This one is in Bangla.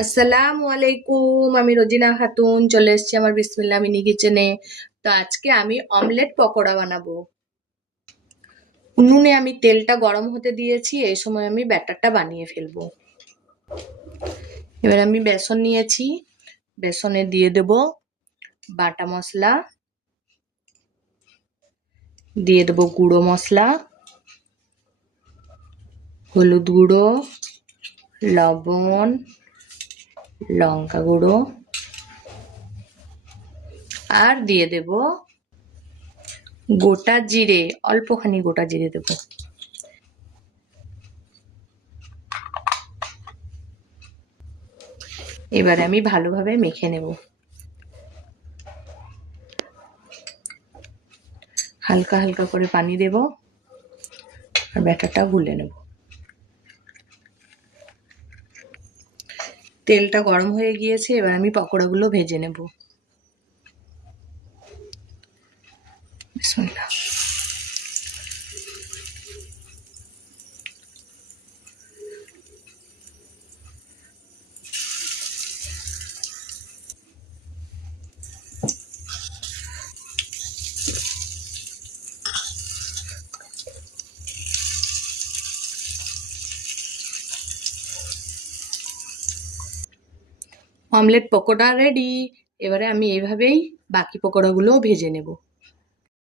আসসালামু আলাইকুম। আমি রোজিনা খাতুন চলে এসেছি আমার বিসমিল্লাহ মিনি কিচেনে। তো আজকে আমি অমলেট পকোড়া বানাবো। উনুনে আমি তেলটা গরম হতে দিয়েছি, এই সময় আমি ব্যাটারটা বানিয়ে ফেলবো। এবার আমি বেসন নিয়েছি, বেসনে দিয়ে দেব বাটা মশলা, দিয়ে দেব গুঁড়ো মশলা, হলুদ গুঁড়ো, লবণ, লঙ্কা গুঁড়ো, আর দিয়ে দেব গোটা জিরে, অল্পখানি গোটা জিরে দেব। এবারে আমি ভালোভাবে মেখে নেব। হালকা হালকা করে পানি দেব আর ব্যাটারটা গুলে নেব। তেলটা গরম হয়ে গিয়েছে, এবার আমি পকোড়াগুলো ভেজে নেব। বিসমিল্লাহ। Omelette pakora ready. এবারে আমি এইভাবেই বাকি পকোড়াগুলোও ভেজে নেব।